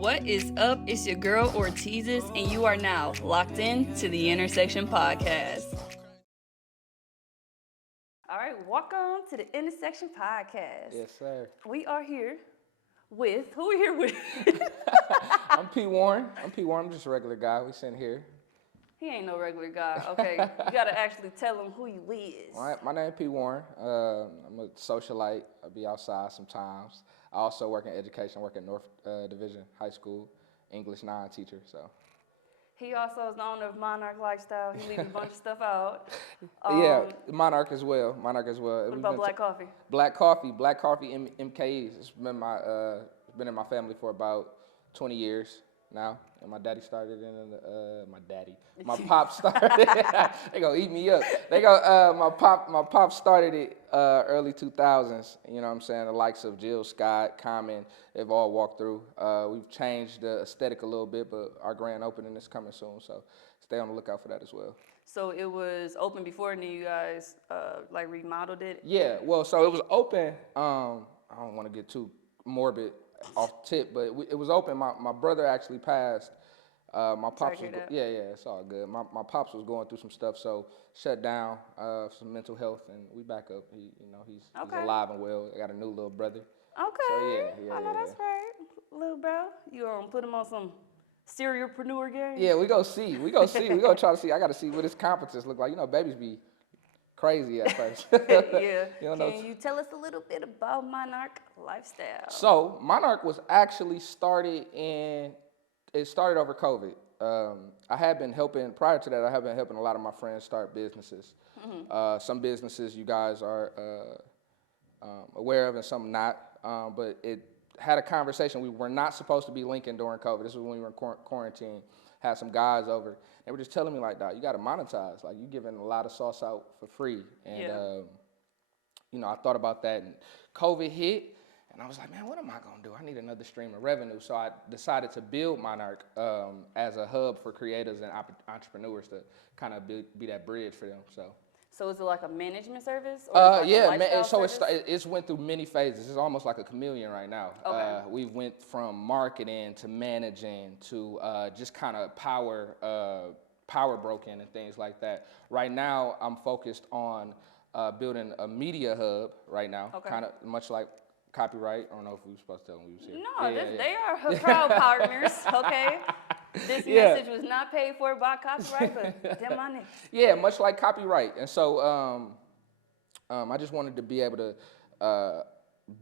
What is up? It's your girl Ortizes, and you are now locked in to the Intersection Podcast. All right, welcome to the Intersection Podcast. Yes, sir. We are here with, who we here with? I'm P. Warren. I'm just a regular guy. We sitting here. He ain't no regular guy, okay? You gotta actually tell him who you is. All right, my name is P. Warren. I'm a socialite. I be outside sometimes. I also work in education. I work at North Division High School, English 9 teacher, so. He also is the owner of Monarch Lifestyle. He leaves a bunch of stuff out. Yeah, Monarch as well. What about Black Coffee? Black Coffee MKEs. It's been in my family for about 20 years now. And my daddy started my pop started, they gonna eat me up. My pop started it early 2000s, you know what I'm saying? The likes of Jill Scott, Common, they've all walked through. We've changed the aesthetic a little bit, but our grand opening is coming soon, so stay on the lookout for that as well. So it was open before, and then you guys remodeled it? Yeah, well, so it was open, I don't wanna get too morbid off tip, but it was open. My brother actually passed. My pops was it's all good. My pops was going through some stuff, so shut down some mental health, and we back up. He's alive and well. I got a new little brother. Okay. So yeah. I know that's right, little bro. You gonna put him on some Serial-preneur game? Yeah, we gonna see. We gonna try to see. I gotta see what his competence look like. You know, babies be crazy at first. Yeah. Can you tell us a little bit about Monarch Lifestyle? So Monarch was actually started over COVID. I had been helping, prior to that, I have been helping a lot of my friends start businesses. Mm-hmm. Some businesses you guys are aware of and some not, but it had a conversation. We were not supposed to be linking during COVID. This was when we were in quarantine. Had some guys over. They were just telling me like, "Dog, you got to monetize. Like, you giving a lot of sauce out for free." And I thought about that, and COVID hit, and I was like, "Man, what am I gonna do? I need another stream of revenue." So I decided to build Monarch as a hub for creators and entrepreneurs to kind of be that bridge for them. So is it like a management service? Or It's went through many phases. It's almost like a chameleon right now. Okay. We went from marketing to managing to just kind of power broking and things like that. Right now, I'm focused on building a media hub right now, kind of much like copyright. I don't know if we were supposed to tell them we was here. No, they are proud partners, okay? This message was not paid for by copyright, but them money. Yeah, much like copyright. And so I just wanted to be able to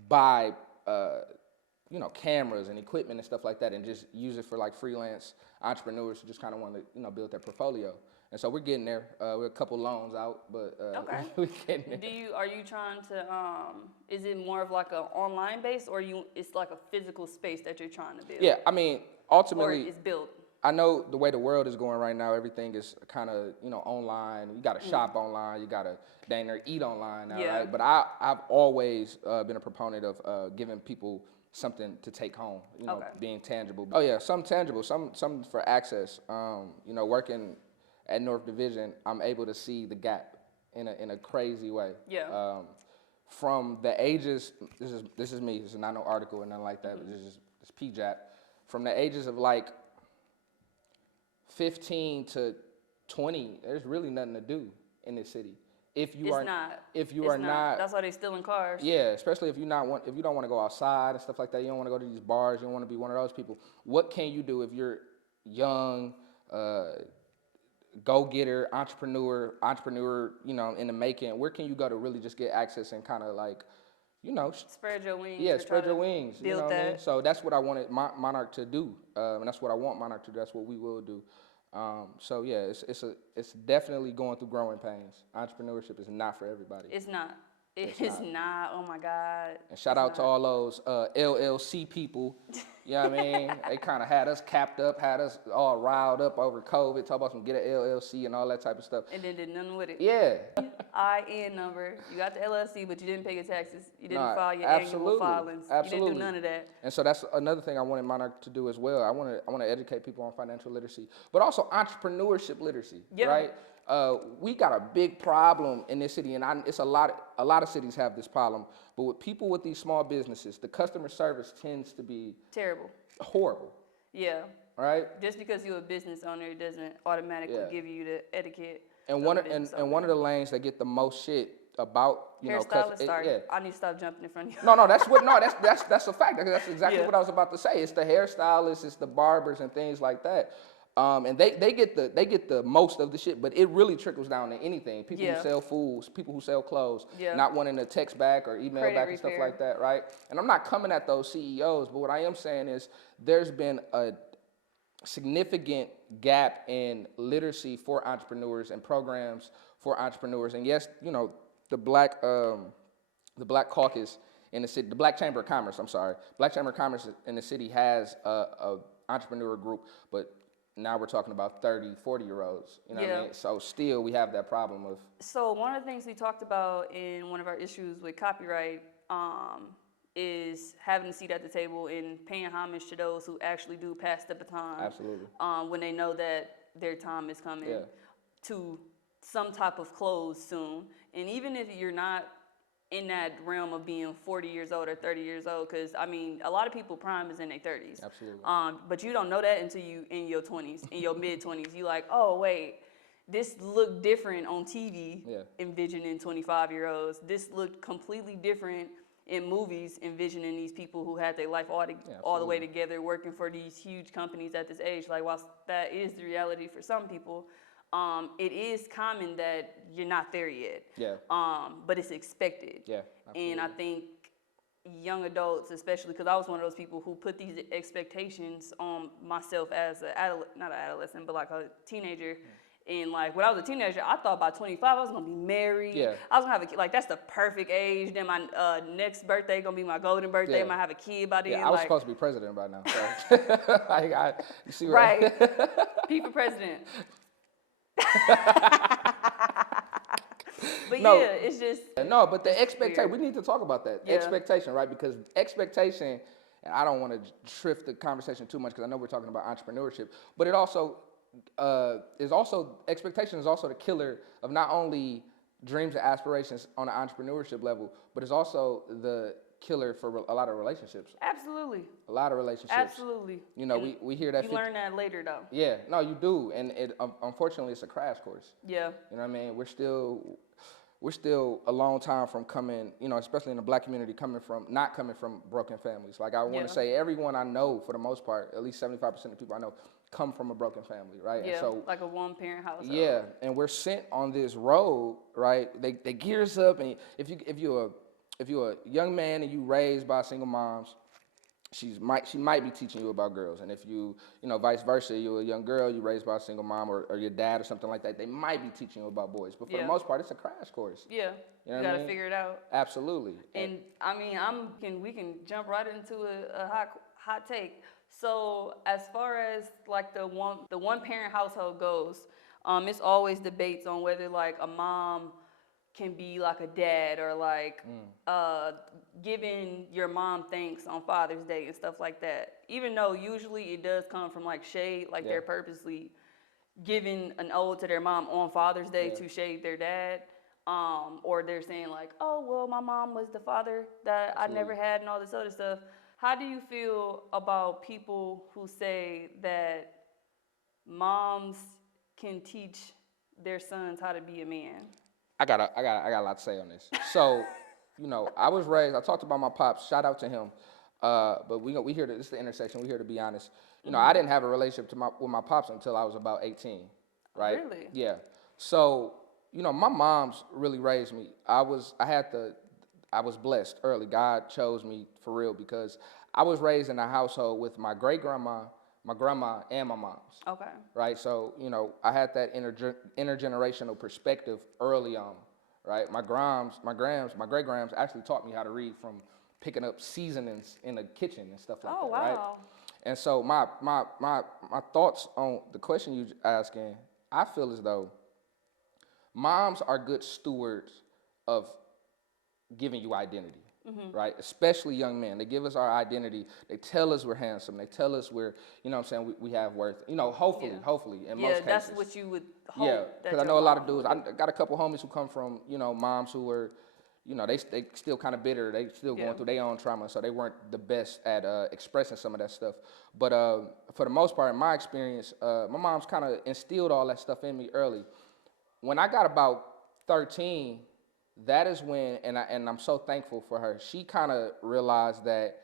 buy cameras and equipment and stuff like that and just use it for like freelance entrepreneurs who just kind of want to build their portfolio. And so we're getting there. We're a couple loans out, but we're getting there. Are you trying to, is it more of like an online base, or it's like a physical space that you're trying to build? Yeah, I mean, ultimately. Or it's built? I know the way the world is going right now, everything is kind of, online. You got to shop online. You got to dang near eat online now, right? But I've always been a proponent of giving people something to take home, being tangible. Oh, yeah, something tangible, something for access. Working at North Division, I'm able to see the gap in a crazy way. Yeah. From the ages, this is me. This is not no article or nothing like that. Mm-hmm. But this PJAP. From the ages of like 15 to 20, there's really nothing to do in this city. If you are not, that's why they still in cars. Yeah, especially if you don't want to go outside and stuff like that. You don't want to go to these bars. You don't want to be one of those people. What can you do if you're young? Go-getter, entrepreneur, in the making? Where can you go to really just get access and kind of like, spread your wings. Yeah, spread your wings. Build you know what that. I mean? So that's what I wanted Monarch to do, and that's what I want Monarch to do. That's what we will do. It's definitely going through growing pains. Entrepreneurship is not for everybody. It's not. It's not. Oh my God. And shout out to all those LLC people. You know what I mean? They kind of had us capped up, had us all riled up over COVID, talk about some get an LLC and all that type of stuff. And then did nothing with it. Yeah. IN number. You got the LLC, but you didn't pay your taxes. You didn't file your annual filings. Absolutely. You didn't do none of that. And so that's another thing I wanted Monarch to do as well. I want to educate people on financial literacy, but also entrepreneurship literacy, right? We got a big problem in this city, and it's a lot of cities have this problem. But with people with these small businesses, the customer service tends to be terrible, horrible. Yeah. right? Just because you're a business owner, it doesn't automatically give you the etiquette. And one of the lanes that get the most shit about, Hairstylist, sorry, I need to stop jumping in front of you. No, that's a fact. That's exactly what I was about to say. It's the hairstylists, it's the barbers and things like that. And they get the most of the shit, but it really trickles down to anything. People who sell foods, people who sell clothes, not wanting to text back or email Credit back and stuff like that, right? And I'm not coming at those CEOs, but what I am saying is there's been a significant gap in literacy for entrepreneurs and programs for entrepreneurs. And yes, the Black Caucus in the city, the Black Chamber of Commerce, Black Chamber of Commerce in the city has a entrepreneur group, but now we're talking about 30, 40-year-olds, you know what I mean? So still we have that problem of... So one of the things we talked about in one of our issues with copyright is having a seat at the table and paying homage to those who actually do pass the baton. Absolutely. When they know that their time is coming to some type of close soon. And even if you're not in that realm of being 40 years old or 30 years old, because I mean, a lot of people prime is in their 30s. Absolutely. But you don't know that until you in your 20s, in your mid 20s. You like, oh wait, this looked different on TV, envisioning 25-year-olds. This looked completely different in movies, envisioning these people who had their life all the way together, working for these huge companies at this age. Like, whilst that is the reality for some people, it is common that you're not there yet. Yeah. But it's expected. Yeah. Absolutely. And I think young adults, especially, because I was one of those people who put these expectations on myself as not an adolescent, but like a teenager. And like when I was a teenager, I thought by 25 I was gonna be married. Yeah. I was gonna have a kid. Like that's the perfect age. Then my next birthday gonna be my golden birthday. I might have a kid by then. Yeah, I was supposed to be president by now. So. You see right? P for president. But no, it's just no. But the expectation. We need to talk about that expectation, right? Because expectation, and I don't want to drift the conversation too much because I know we're talking about entrepreneurship, but it also. Expectation is also the killer of not only dreams and aspirations on an entrepreneurship level, but it's also the killer for a lot of relationships. Absolutely. A lot of relationships. Absolutely. You know, we hear that. You learn that later, though. Yeah, no, you do, and it unfortunately it's a crash course. Yeah. You know what I mean? We're still a long time from coming, especially in the Black community, not coming from broken families. Like I want to say, everyone I know, for the most part, at least 75% of people I know, come from a broken family, right? Yeah, and so, like a one-parent household. Yeah, and we're sent on this road, right? They gear us up, and if you're a young man and you raised by single moms, she might be teaching you about girls, and if you vice versa, you're a young girl, you raised by a single mom or your dad or something like that, they might be teaching you about boys. But for the most part, it's a crash course. Yeah, you gotta figure it out. Absolutely. And I mean, we can jump right into a hot take. So as far as like the one parent household goes, it's always debates on whether like a mom can be like a dad or like giving your mom thanks on Father's Day and stuff like that. Even though usually it does come from like shade, like they're purposely giving an ode to their mom on Father's Day to shade their dad. Or they're saying like, oh, well, my mom was the father that I never had and all this other stuff. How do you feel about people who say that moms can teach their sons how to be a man? I got a lot to say on this. So, I was raised. I talked about my pops. Shout out to him. But we here to, this is the intersection. We're here to be honest. I didn't have a relationship with my pops until I was about 18. Right? Really? Yeah. So, my mom's really raised me. I was blessed early. God chose me for real because I was raised in a household with my great grandma, my grandma, and my mom's. Okay. Right. So I had that intergenerational perspective early on. Right. My great grams actually taught me how to read from picking up seasonings in the kitchen and stuff like that. Wow. Right. And so my thoughts on the question you asking, I feel as though moms are good stewards of giving you identity, right? Especially young men. They give us our identity. They tell us we're handsome. They tell us we're, we have worth. Hopefully, in most cases. Yeah, that's what you would hope. Yeah, because I know a lot of dudes. I got a couple homies who come from, moms who were, you know, they still kind of bitter. They still going through their own trauma, so they weren't the best at expressing some of that stuff. But for the most part, in my experience, my mom's kind of instilled all that stuff in me early. When I got about 13, that is when, and I'm so thankful for her. She kind of realized that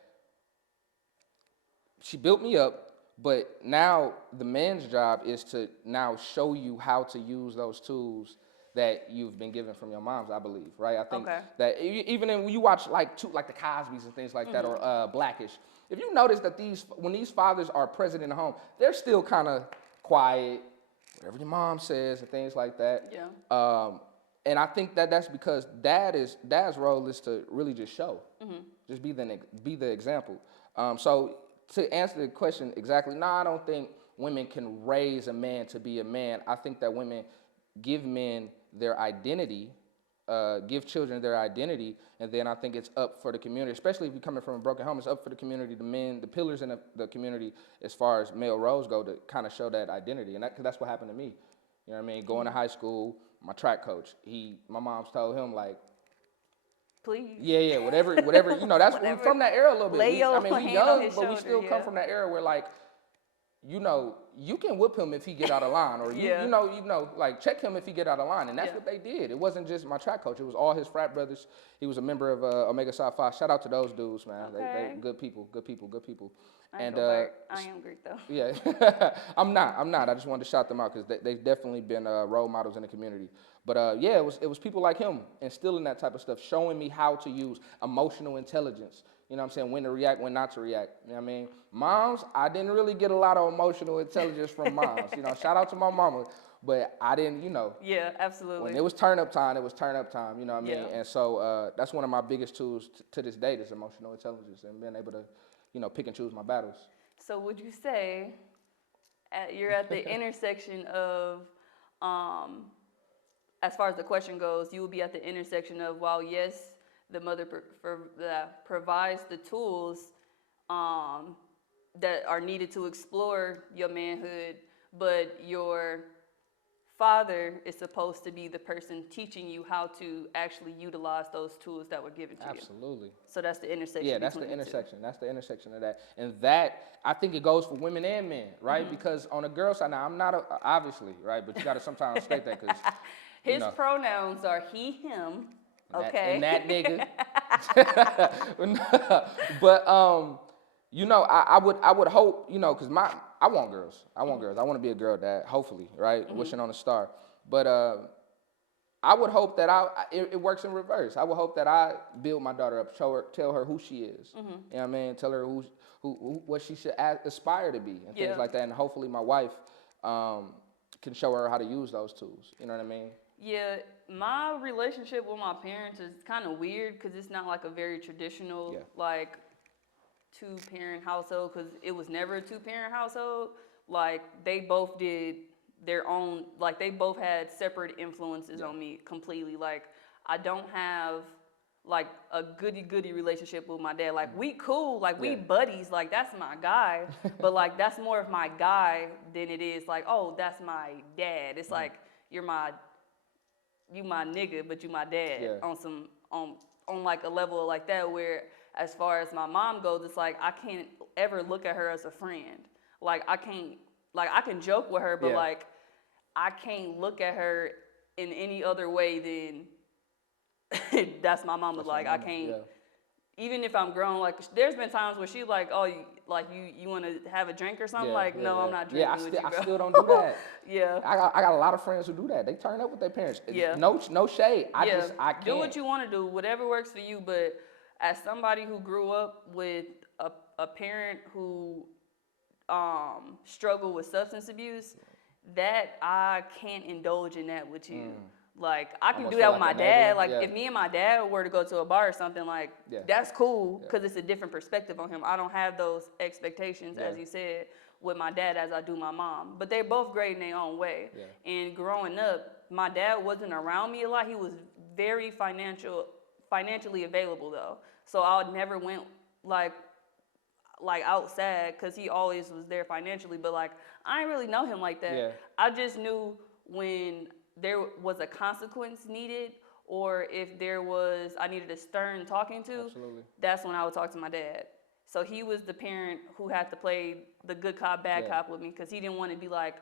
she built me up, but now the man's job is to now show you how to use those tools that you've been given from your moms, I believe, right? I think that even when you watch like the Cosbys and things like that, or Blackish, if you notice that when these fathers are present in the home, they're still kind of quiet, whatever your mom says and things like that. Yeah. And I think that that's because dad's role is to really just show, just be the example. So to answer the question exactly, no, I don't think women can raise a man to be a man. I think that women give men their identity, give children their identity, and then I think it's up for the community, especially if you're coming from a broken home, it's up for the community, the men, the pillars in the community as far as male roles go, to kind of show that identity. And cause that's what happened to me. You know what I mean? Going to high school, my track coach, my mom's told him like, please. Yeah, whatever, you know, that's from that era a little bit. We young, but we still come from that era where like, you know, you can whip him if he get out of line, or you know, like check him if he get out of line, and that's what they did. It wasn't just my track coach; it was all his frat brothers. He was a member of Omega Psi Phi. Shout out to those dudes, man. They good people. I am Greek though. Yeah, I'm not. I just wanted to shout them out because they've definitely been role models in the community. But yeah, it was people like him instilling that type of stuff, showing me how to use emotional intelligence. You know what I'm saying? When to react, when not to react. You know what I mean? Moms, I didn't really get a lot of emotional intelligence from moms. You know, shout out to my mama, but I didn't, you know. Yeah, absolutely. When it was turn up time, it was turn up time. You know what I mean? Yeah. And so that's one of my biggest tools to this day, is emotional intelligence, and being able to, you know, pick and choose my battles. So would you say you're at the intersection of, as far as the question goes, you will be at the intersection of, while yes, the mother provides the tools that are needed to explore your manhood, but your father is supposed to be the person teaching you how to actually utilize those tools that were given to you. Absolutely. So that's the intersection. Yeah, that's the intersection. That's the intersection of that. And that, I think it goes for women and men, right? Because on a girl side, now I'm not obviously, right? But you got to sometimes state that, because his pronouns are he, him. Okay. And that nigga. But you know, I would hope, you know, because I want girls. I want to be a girl dad, hopefully, right? Wishing on a star. But I would hope that it works in reverse. I would hope that I build my daughter up, tell her who she is. You know what I mean? Tell her what she should aspire to be, and things like that. And hopefully my wife can show her how to use those tools. You know what I mean? Yeah, my relationship with my parents is kind of weird, because it's not like a very traditional like two-parent household, because it was never a two-parent household. Like they both did their own, like they both had separate influences on me completely. Like I don't have like a goody-goody relationship with my dad. Like we cool, like we buddies, like that's my guy. But like that's more of my guy than it is like, oh, that's my dad. It's like you my nigga, but you my dad on like a level like that, where as far as my mom goes, it's like I can't ever look at her as a friend. Like I can joke with her, but like I can't look at her in any other way than that's my mama. Like I can't, even if I'm grown. Like there's been times where she's like, oh, you want to have a drink or something? No, I'm not drinking with you, bro. I still don't do that. I got a lot of friends who do that. They turn up with their parents. No shade. I can't. Do what you want to do, whatever works for you. But as somebody who grew up with a parent who struggled with substance abuse, that I can't indulge in that with you. Like I can do that with my dad. Like if me and my dad were to go to a bar or something, like that's cool, because it's a different perspective on him. I don't have those expectations, as you said, with my dad as I do my mom. But they're both great in their own way. And growing up, my dad wasn't around me a lot. He was very financially available though. So I never went like outside, because he always was there financially. But like I didn't really know him like that. I just knew when there was a consequence needed, or if I needed a stern talking to, that's when I would talk to my dad. So he was the parent who had to play the good cop, bad cop with me, because he didn't want to be like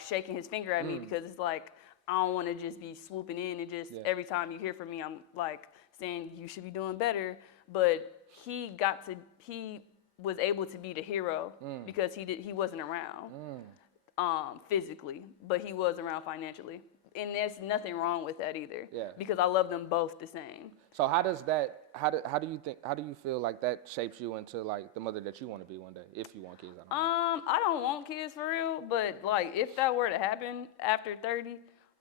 shaking his finger at me, because it's like, I don't want to just be swooping in and just every time you hear from me, I'm like saying you should be doing better. But he was able to be the hero because he wasn't around physically, but he was around financially. And there's nothing wrong with that either. Yeah. Because I love them both the same. So how do you feel like that shapes you into like the mother that you want to be one day, if you want kids? I don't want kids for real, but like if that were to happen after 30,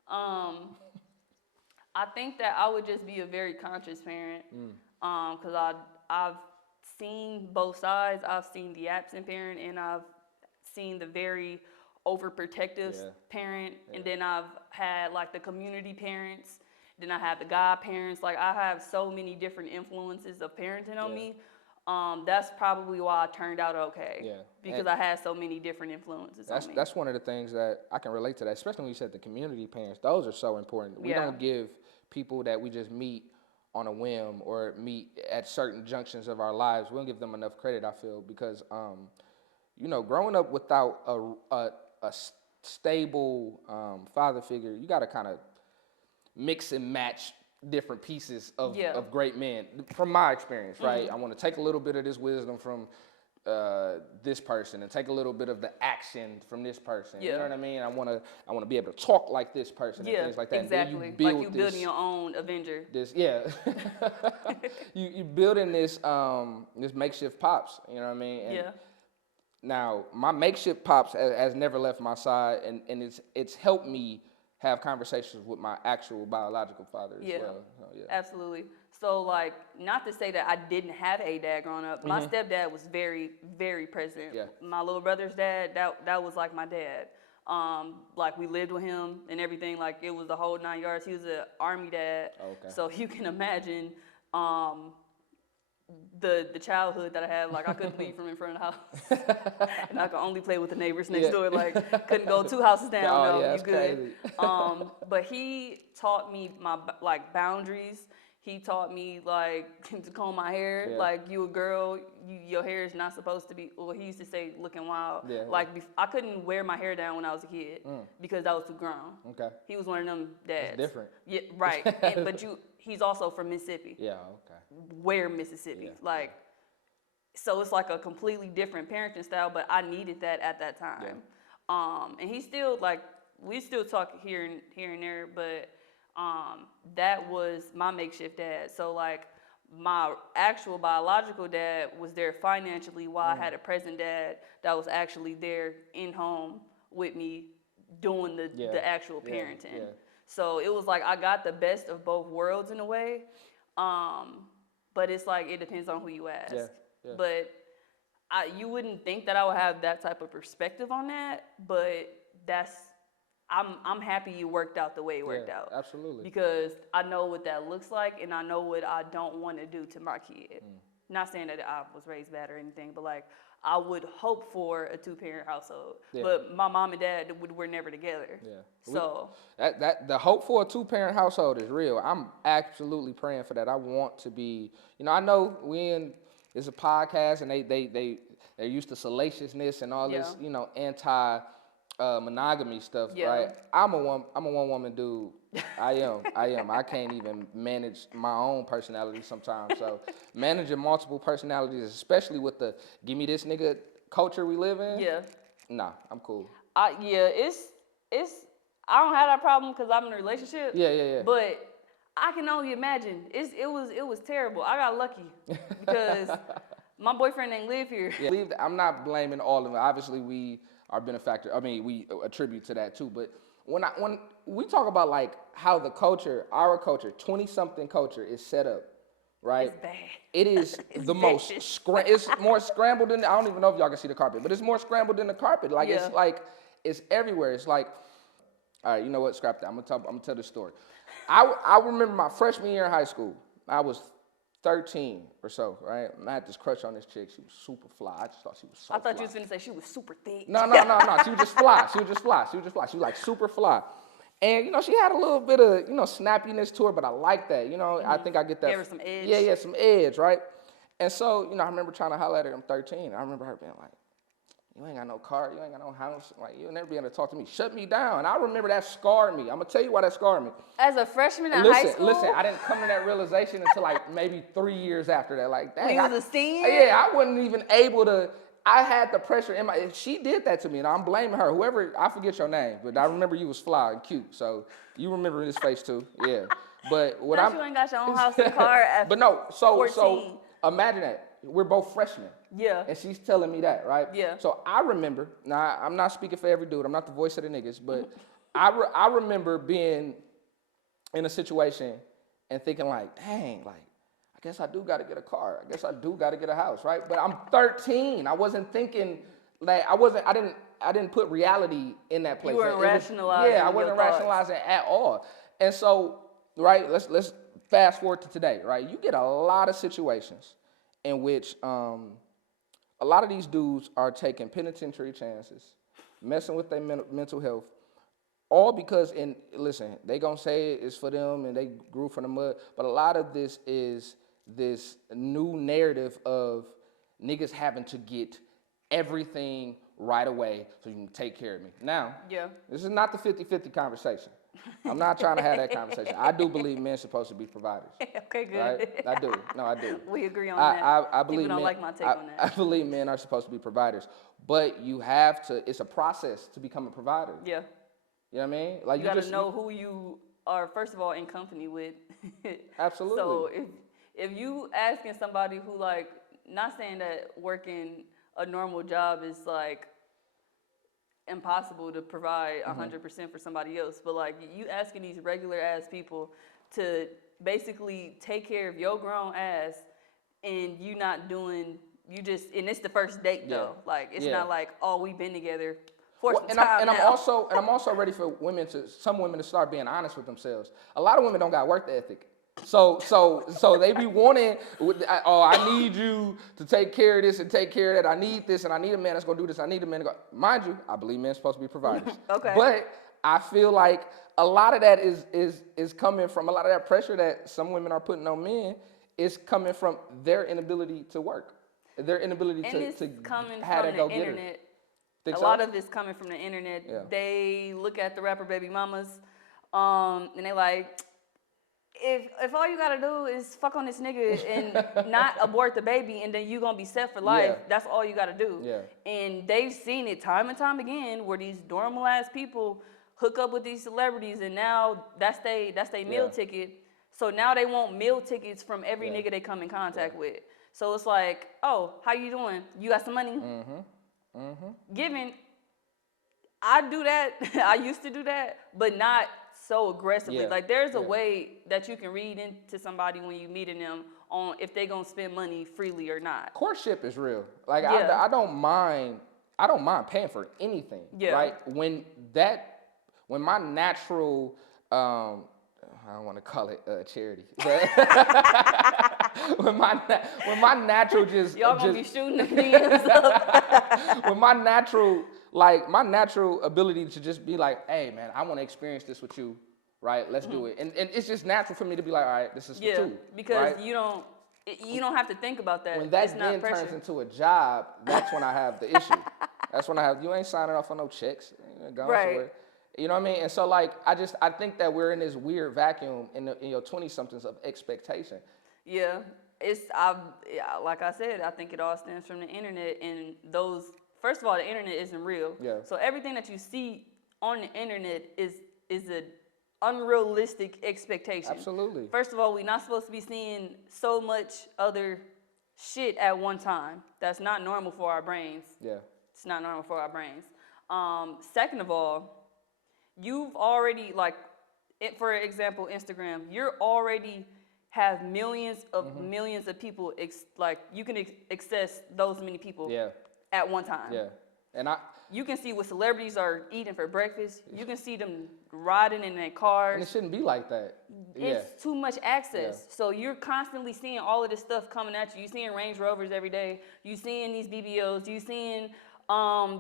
I think that I would just be a very conscious parent. Because I've seen both sides. I've seen the absent parent, and I've seen the very overprotective parent, and then I've had like the community parents, then I have the godparents. Like I have so many different influences of parenting on me. That's probably why I turned out okay. Yeah. Because I had so many different influences on me. That's one of the things that I can relate to that, especially when you said the community parents. Those are so important. We don't give people that we just meet on a whim or meet at certain junctions of our lives, we don't give them enough credit, I feel, because growing up without a stable father figure, you got to kind of mix and match different pieces of great men. From my experience, right? I want to take a little bit of this wisdom from this person and take a little bit of the action from this person. You know what I mean? I want to be able to talk like this person and things like that. Exactly. And then you building your own Avenger. You building this makeshift pops. You know what I mean? And now my makeshift pops has never left my side, and it's helped me have conversations with my actual biological father as well. So, absolutely. So, like, not to say that I didn't have a dad growing up. My stepdad was very, very present. Yeah. My little brother's dad, that was like my dad. Like, we lived with him and everything. Like, it was the whole 9 yards. He was an Army dad. Okay. So you can imagine the childhood that I had. Like, I couldn't leave from in front of the house. And I could only play with the neighbors next door. Like, couldn't go 2 houses down. You good. But he taught me my, like, boundaries. He taught me, like, to comb my hair. Yeah. Like, you a girl, your hair is not supposed to be, well, he used to say looking wild. Yeah, like, I couldn't wear my hair down when I was a kid because I was too grown. Okay. He was one of them dads. It's different. Yeah, right. But he's also from Mississippi. Yeah, okay. Where Mississippi? Yeah, like, so it's like a completely different parenting style, but I needed that at that time. Yeah. And he still, like, we still talk here and there, but that was my makeshift dad. So like my actual biological dad was there financially while I had a present dad that was actually there in home with me doing the actual parenting. Yeah. So it was like I got the best of both worlds in a way. But it's like it depends on who you ask. Yeah. Yeah. But you wouldn't think that I would have that type of perspective on that, but I'm happy you worked out the way it worked out. Absolutely. Because I know what that looks like, and I know what I don't want to do to my kid. Not saying that I was raised bad or anything, but like I would hope for a 2-parent household. Yeah. But my mom and dad were never together. Yeah. So that the hope for a 2-parent household is real. I'm absolutely praying for that. I want to be. I know it's a podcast, and they're used to salaciousness and all this, anti. Monogamy stuff, right? I'm a one-woman dude. I am. I can't even manage my own personality sometimes. So managing multiple personalities, especially with the give me this nigga culture we live in. Yeah. Nah, I'm cool. It's I don't have that problem because I'm in a relationship. Yeah. But I can only imagine. It was terrible. I got lucky because my boyfriend ain't live here. Yeah. I'm not blaming all of it. Obviously, we are benefactor. I mean, we attribute to that too. But when we talk about like how the culture, our culture, 20-something culture is set up, right? It's bad. It is the most. It's more scrambled than. I don't even know if y'all can see the carpet, but it's more scrambled than the carpet. Like it's everywhere. It's like, all right, you know what? Scrap that. I'm gonna tell this story. I remember my freshman year in high school. I was 13 or so, right? And I had this crush on this chick. She was super fly. I just thought she was so fly. I thought you was going to say she was super thick. No. She was just fly. She was like super fly. And, you know, she had a little bit of, you know, snappiness to her, but I like that. You know, I think I get that. Gave her some edge. Yeah, some edge, right? And so, you know, I remember trying to holler at her. I'm 13. I remember her being like, you ain't got no car, you ain't got no house. Like, you'll never be able to talk to me. Shut me down. And I remember that scarred me. I'm going to tell you why that scarred me. As a freshman in high school? Listen, I didn't come to that realization until like maybe 3 years after that. Like, dang. When you was a senior? Yeah, I wasn't even able to. I had the pressure in my. She did that to me, and I'm blaming her. Whoever, I forget your name, but I remember you was fly and cute, so you remember his face too. Yeah, but what you ain't got your own house and car at But no, so 14. Imagine that we're both freshmen. Yeah. And she's telling me that, right? Yeah. So I remember. Now I'm not speaking for every dude. I'm not the voice of the niggas, but I remember being in a situation and thinking like, dang, like. I guess I do got to get a car. I guess I do got to get a house, right? But I'm 13. I wasn't thinking like I didn't put reality in that place. You weren't rationalizing. Yeah, I wasn't rationalizing at all. And so, right, let's fast forward to today, right? You get a lot of situations in which a lot of these dudes are taking penitentiary chances, messing with their mental health, all because, and listen, they gonna say it's for them and they grew from the mud, but a lot of this is this new narrative of niggas having to get everything right away so you can take care of me. Now, this is not the 50-50 conversation. I'm not trying to have that conversation. I do believe men are supposed to be providers. Okay, good. Right? I do. No, I do. We agree on that. I believe People don't like my take on that. I believe men are supposed to be providers. But you have to, it's a process to become a provider. Yeah. You know what I mean? Like you gotta know who you are, first of all, in company with. Absolutely. So if you asking somebody who, like, not saying that working a normal job is like impossible to provide 100% for somebody else, but like you asking these regular ass people to basically take care of your grown ass, and you not doing, and it's the first date though. Like it's not like, oh, we've been together for some time now. I'm also ready for some women to start being honest with themselves. A lot of women don't got work ethic. So they be wanting, oh, I need you to take care of this and take care of that. I need this, and I need a man that's gonna do this. I need a man to go. Mind you, I believe men are supposed to be providers. Okay. But I feel like a lot of that is coming from, a lot of that pressure that some women are putting on men is coming from their inability to work, their inability to have that go getter. A lot of it's coming from the internet. Yeah. They look at the rapper baby mamas, and they like, if all you gotta do is fuck on this nigga and not abort the baby, and then you gonna be set for life, that's all you gotta do. Yeah. And they've seen it time and time again where these normal ass people hook up with these celebrities, and now that's they meal ticket. So now they want meal tickets from every nigga they come in contact with. So it's like, oh, how you doing? You got some money? Given, I do that. I used to do that, but not so aggressively. Like there's a way that you can read into somebody when you meeting them on if they gonna spend money freely or not. Courtship is real. Like I don't mind paying for anything. Yeah. Right? When my natural I don't want to call it charity, but when my natural just y'all gonna be shooting the DMs up. When my natural ability to just be like, hey man, I want to experience this with you, right? Let's do it, and it's just natural for me to be like, all right, this is for two. Because you don't have to think about that. When that then turns into a job, that's when I have the issue. That's when you ain't signing off on no checks, going somewhere. You know what I mean? And so, like, I think that we're in this weird vacuum in your 20-somethings of expectation. Yeah, like I said, I think it all stems from the internet, and first of all, the internet isn't real. Yeah. So everything that you see on the internet is an unrealistic expectation. Absolutely. First of all, we're not supposed to be seeing so much other shit at one time. That's not normal for our brains. Yeah. It's not normal for our brains. Second of all, you've already, like, for example, Instagram, you're already have millions of people, you can access those many people at one time. Yeah. And you can see what celebrities are eating for breakfast. You can see them riding in their cars. And it shouldn't be like that. It's too much access. Yeah. So you're constantly seeing all of this stuff coming at you. You're seeing Range Rovers every day. You're seeing these BBOs. You're seeing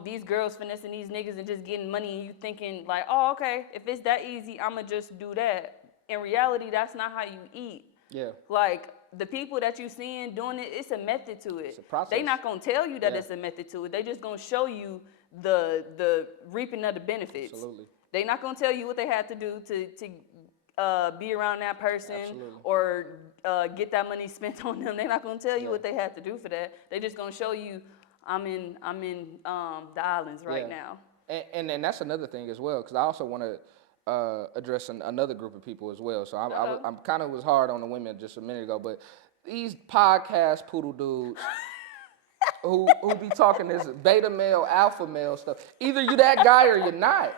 these girls finessing these niggas and just getting money, and you thinking like, oh, okay, if it's that easy, I'ma just do that. In reality, that's not how you eat. Yeah. Like, the people that you seeing doing it, it's a method to it. It's a process. They not gonna tell you that it's a method to it. They just gonna show you the reaping of the benefits. Absolutely. They not gonna tell you what they had to do to be around that person. Absolutely. Or get that money spent on them. They're not gonna tell you what they had to do for that. They just gonna show you, I'm in the islands right now. And that's another thing as well, because I also want to address another group of people as well. So I'm kind of was hard on the women just a minute ago, but these podcast poodle dudes who be talking this beta male, alpha male stuff. Either you that guy or you're not.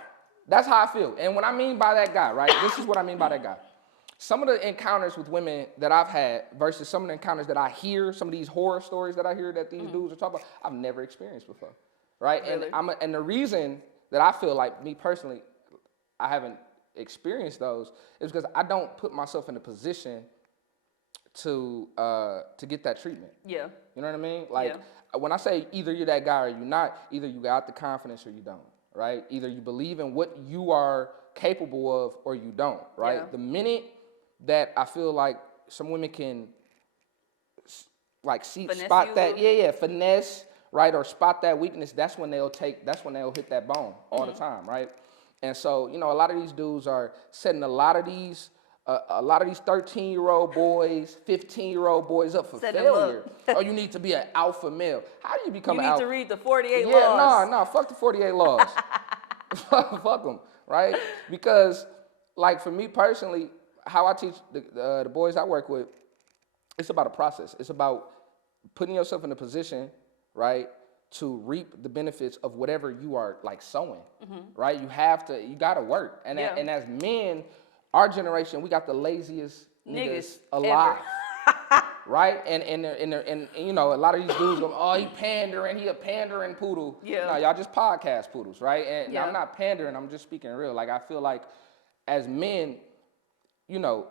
That's how I feel. And what I mean by that guy, right? This is what I mean by that guy. Some of the encounters with women that I've had versus some of the encounters that I hear, some of these horror stories that I hear that these dudes are talking about, I've never experienced before, right? Really? And the reason that I feel like, me personally, I haven't experienced those is because I don't put myself in a position to get that treatment. Yeah. You know what I mean? Like, when I say either you're that guy or you're not, either you got the confidence or you don't, right? Either you believe in what you are capable of or you don't, right? Yeah. The minute that I feel like some women can like spot that, finesse, right, or spot that weakness, that's when they'll hit that bone all the time, right? And so, you know, a lot of these dudes are setting a lot of these 13-year-old boys, 15-year-old boys up for failure. Oh, you need to be an alpha male. How do you become an alpha? You need to read the 48 laws. No, fuck the 48 laws. Fuck them, right? Because, like, for me personally, how I teach the boys I work with, it's about a process. It's about putting yourself in a position, right, to reap the benefits of whatever you are, like, sowing, right? You gotta work. And as men, our generation, we got the laziest niggas alive, right? And you know, a lot of these dudes go, oh, he a pandering poodle. Yeah. No, y'all just podcast poodles, right? And I'm not pandering, I'm just speaking real. Like, I feel like as men, you know,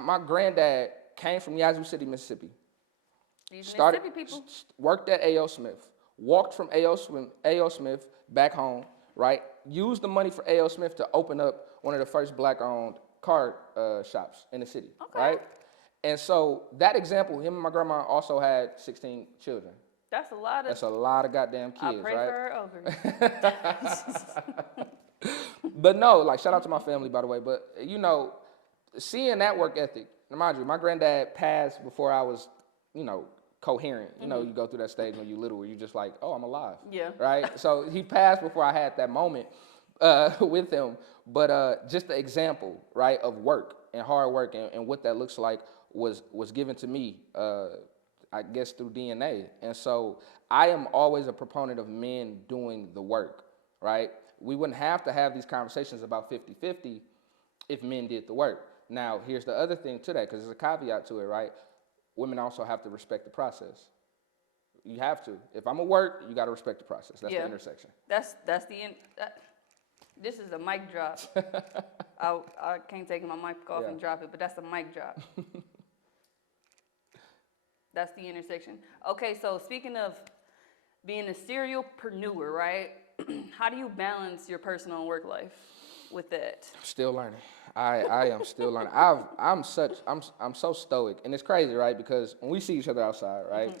my granddad came from Yazoo City, Mississippi. Mississippi people. Worked at A.O. Smith. Walked from A.O. Smith back home, right? Used the money for A.O. Smith to open up one of the first black-owned car shops in the city, right? And so that example, him and my grandma also had 16 children. That's a lot of goddamn kids, right? I pray for her over. But no, like, shout out to my family, by the way. But, you know, seeing that work ethic, mind you, my granddad passed before I was, you know, coherent. You know, you go through that stage when you're little where you're just like, oh, I'm alive. Yeah. Right? So he passed before I had that moment with him. But just the example, right, of work and hard work and what that looks like was given to me, I guess, through DNA. And so I am always a proponent of men doing the work, right? We wouldn't have to have these conversations about 50-50 if men did the work. Now, here's the other thing to that, because there's a caveat to it, right? Women also have to respect the process. You have to. If I'm gonna work, you got to respect the process. That's the intersection. This is a mic drop. I can't take my mic off and drop it, but that's a mic drop. That's the intersection. Okay, so speaking of being a serial-preneur, right? How do you balance your personal and work life with that? Still learning. I am still learning. I'm so stoic, and it's crazy, right? Because when we see each other outside, right?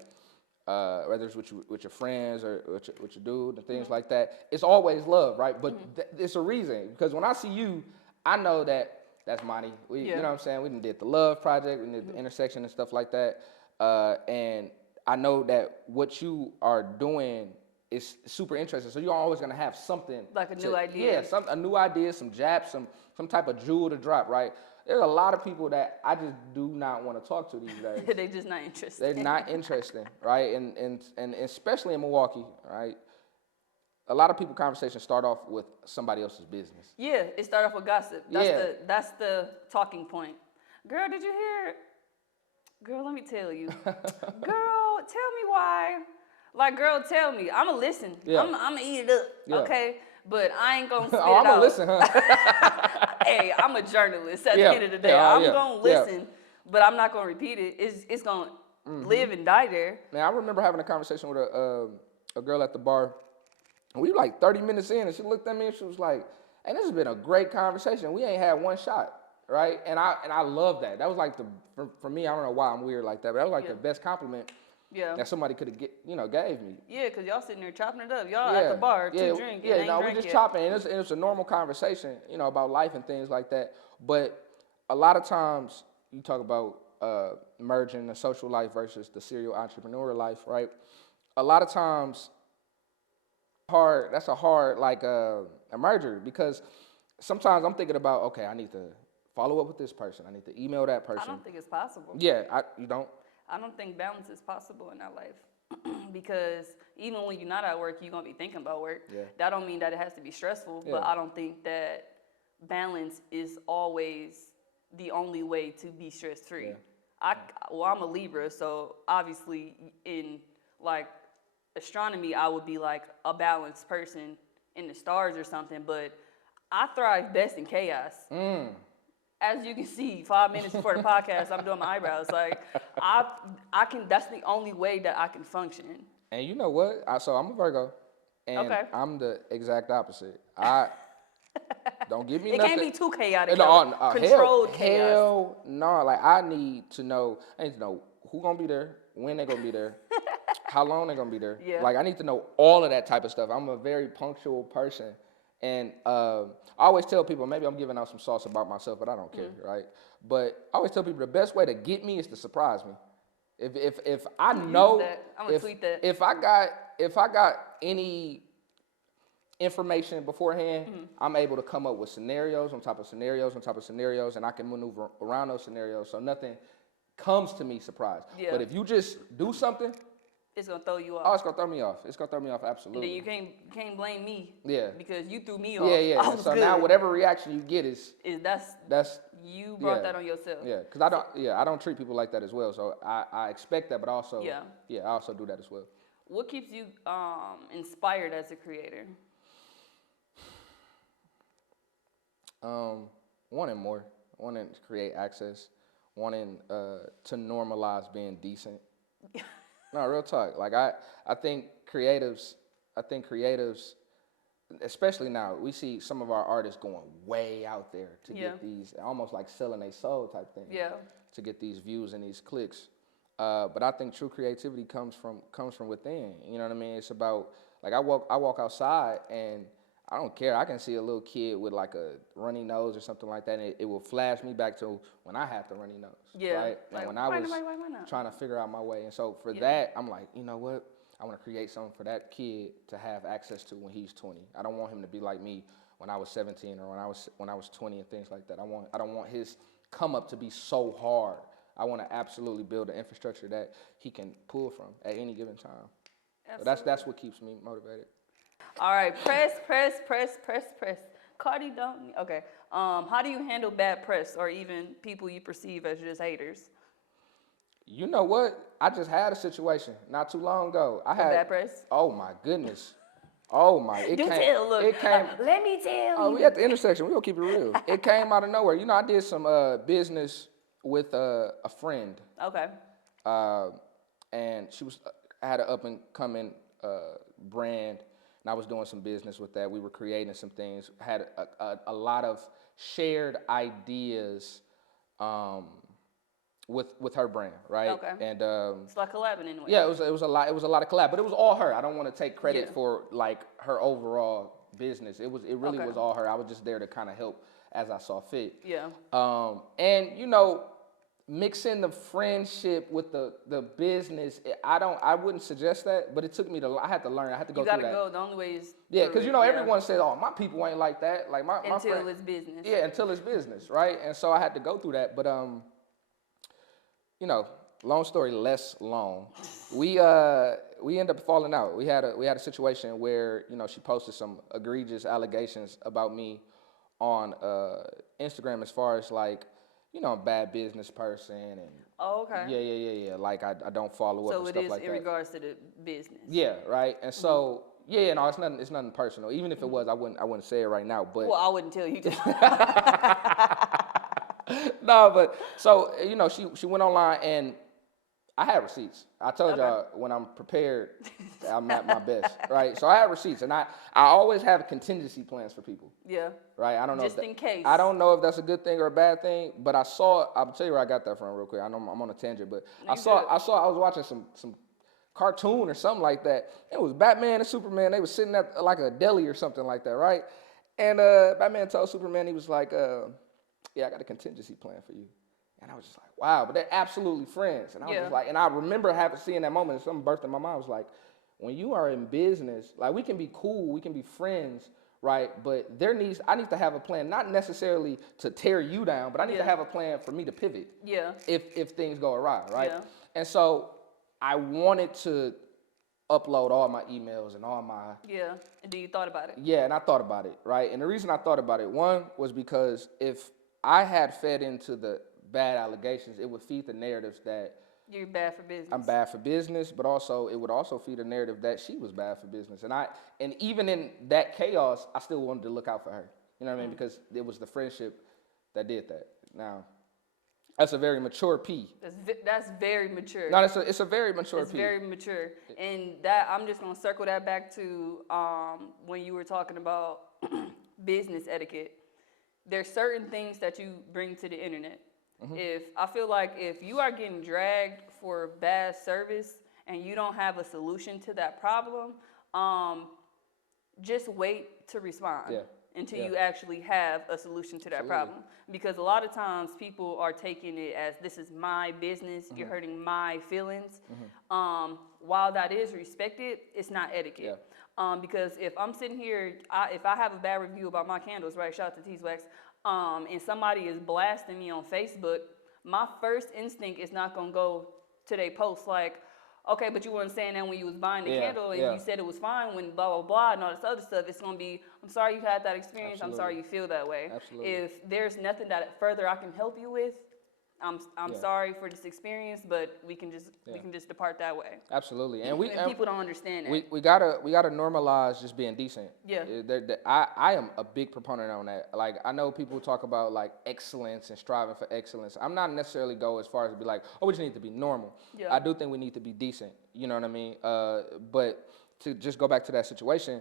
Whether it's with your friends or with your dude and things like that, it's always love, right? But it's a reason, because when I see you, I know that's Monty. You know what I'm saying? We did the Love Project, we did the intersection and stuff like that, and I know that what you are doing is super interesting. So you're always gonna have something like a new idea. Yeah, a new idea, some jab, some type of jewel to drop, right? There's a lot of people that I just do not want to talk to these days. They're just not interested. They're not interested, right? And especially in Milwaukee, right? A lot of people conversations start off with somebody else's business. Yeah, it starts off with gossip. That's the talking point. Girl, did you hear? Girl, let me tell you. Girl, tell me why. Like, girl, tell me. I'ma listen. Yeah. I'ma eat it up. Okay. But I ain't gonna spit it out. I'm gonna listen, huh? Hey, I'm a journalist at the end of the day. I'm gonna listen, but I'm not gonna repeat it. It's gonna live and die there. Now, I remember having a conversation with a girl at the bar And we were like 30 minutes in, and she looked at me and she was like, "Hey, this has been a great conversation. We ain't had one shot, right?" And I love that. That was like for me. I don't know why I'm weird like that, but that was like the best compliment that somebody could have gave me. Yeah, because y'all sitting there chopping it up. Y'all at the bar to drink. Yeah, no, we just chopping, and it. it's a normal conversation, about life and things like that. But a lot of times you talk about merging the social life versus the serial entrepreneur life, right? A lot of times, that's a hard a merger, because sometimes I'm thinking about, okay, I need to follow up with this person. I need to email that person. I don't think it's possible. Yeah, you don't? I don't think balance is possible in our life. Because even when you're not at work, you're going to be thinking about work. Yeah. That don't mean that it has to be stressful, but I don't think that balance is always the only way to be stress-free. Yeah. I'm a Libra, so obviously in like astronomy, I would be like a balanced person in the stars or something, but I thrive best in chaos. As you can see, 5 minutes before the podcast, I'm doing my eyebrows. Like, I can. That's the only way that I can function. And you know what? So I'm a Virgo, and I'm the exact opposite. Don't give me it nothing. It can't be too chaotic. Controlled chaos. Hell no. Like, I need to know who gonna be there, when they gonna be there, how long they gonna be there. Yeah. Like, I need to know all of that type of stuff. I'm a very punctual person. And I always tell people, maybe I'm giving out some sauce about myself, but I don't care, right? But I always tell people the best way to get me is to surprise me. If I know, I'm gonna tweet that. If I got any information beforehand, I'm able to come up with scenarios on top of scenarios on top of scenarios, and I can maneuver around those scenarios so nothing comes to me surprised. Yeah. But if you just do something, it's gonna throw you off. Oh, it's gonna throw me off. It's gonna throw me off, absolutely. And then you can't blame me. Yeah. Because you threw me off. Yeah. So now whatever reaction you get is that's you brought that on yourself. Yeah. Because I don't treat people like that as well. So I expect that, but also I also do that as well. What keeps you inspired as a creator? Wanting more, wanting to create access, wanting to normalize being decent. No, real talk. Like I think creatives, especially now, we see some of our artists going way out there to get these, almost like selling their soul type thing. Yeah. To get these views and these clicks. But I think true creativity comes from within. You know what I mean? It's about, like, I walk outside and I don't care. I can see a little kid with like a runny nose or something like that, and it will flash me back to when I had the runny nose. Yeah. Right? Like when I was trying to figure out my way. And so for that, I'm like, you know what? I want to create something for that kid to have access to when he's 20. I don't want him to be like me when I was 17 or when I was 20 and things like that. I don't want his come up to be so hard. I want to absolutely build an infrastructure that he can pull from at any given time. So that's what keeps me motivated. All right, press. Cardi don't. Okay. How do you handle bad press or even people you perceive as just haters? You know what? I just had a situation not too long ago. I had bad press. Oh my goodness. Oh my! It came. Let me tell you. Oh, we at the intersection. We gonna keep it real. It came out of nowhere. You know, I did some business with a friend. Okay. And she had an up and coming brand. And I was doing some business with that. We were creating some things. Had a lot of shared ideas with her brand, right? Okay. And it's like collabing in a way. Yeah, it was a lot of collab, but it was all her. I don't want to take credit for like her overall business. It really was all her. I was just there to kind of help as I saw fit. Yeah. And you know, mixing the friendship with the business, I wouldn't suggest that, but it took me I had to learn. I had to go through that. You gotta go. The only way is because you know everyone says, "Oh, my people ain't like that." Like my until it's business. Yeah, until it's business, right? And so I had to go through that. But you know, long story less long. We ended up falling out. We had a situation where, you know, she posted some egregious allegations about me on Instagram as far as like, you know, a bad business person and yeah. Like I don't follow up and stuff like that. So it is in regards to the business. Yeah, right. And so no, it's nothing personal. Even if it was, I wouldn't say it right now. But well, I wouldn't tell you. No, but so, you know, she went online and I had receipts. I told y'all when I'm prepared, I'm at my best, right? So I had receipts, and I always have contingency plans for people. Yeah. Right? I don't know. Just in case. I don't know if that's a good thing or a bad thing, but I saw. I'll tell you where I got that from real quick. I know I'm on a tangent, but I was watching some cartoon or something like that. It was Batman and Superman. They was sitting at like a deli or something like that, right? And Batman told Superman, he was like, "Yeah, I got a contingency plan for you." And I was just like, wow, but they're absolutely friends. And I was just like, and I remember seeing that moment, and something burst in my mind. I was like, when you are in business, like we can be cool, we can be friends, right? But I need to have a plan, not necessarily to tear you down, but I need to have a plan for me to pivot. Yeah. If things go awry, right? Yeah. And so I wanted to upload all my emails and all my... Yeah, and you thought about it? Yeah, and I thought about it, right? And the reason I thought about it, one, was because if I had fed into the bad allegations, it would feed the narratives that you're bad for business. I'm bad for business, but also it would also feed a narrative that she was bad for business. And even in that chaos, I still wanted to look out for her. You know what I mean? Because it was the friendship that did that. Now, that's a very mature P. That's very mature. No, it's a very mature P. It's very mature. And that I'm just gonna circle that back to when you were talking about business etiquette. There's certain things that you bring to the internet. If I feel like if you are getting dragged for bad service and you don't have a solution to that problem, just wait to respond until you actually have a solution to that problem. Because a lot of times people are taking it as this is my business, you're hurting my feelings. While that is respected, it's not etiquette. Because if I'm sitting here, if I have a bad review about my candles, right, shout out to Teaswax, and somebody is blasting me on Facebook, my first instinct is not gonna go to their post like, okay, but you weren't saying that when you was buying the candle and you said it was fine when blah, blah, blah, and all this other stuff. It's gonna be, I'm sorry you had that experience. I'm sorry you feel that way. If there's nothing that further I can help you with, I'm sorry for this experience, but we can just depart that way. Absolutely, and people don't understand that. We gotta normalize just being decent. Yeah. I am a big proponent on that. Like I know people talk about like excellence and striving for excellence. I'm not necessarily go as far as to be like, oh, we just need to be normal. I do think we need to be decent. You know what I mean? But to just go back to that situation,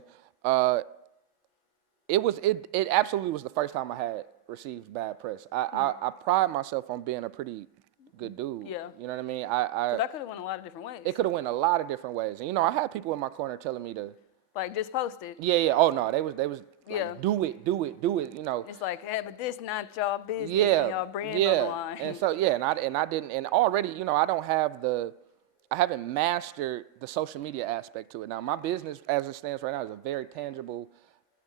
it absolutely was the first time I had received bad press. I pride myself on being a pretty good dude. Yeah. You know what I mean? But that could have went a lot of different ways. It could have went a lot of different ways. And I had people in my corner telling me to like just post it. Yeah. Oh no, they was like, do it. It's like, hey, but this not y'all business. And y'all brand on the line. And so and I didn't, and already I haven't mastered the social media aspect to it. Now my business as it stands right now is a very tangible.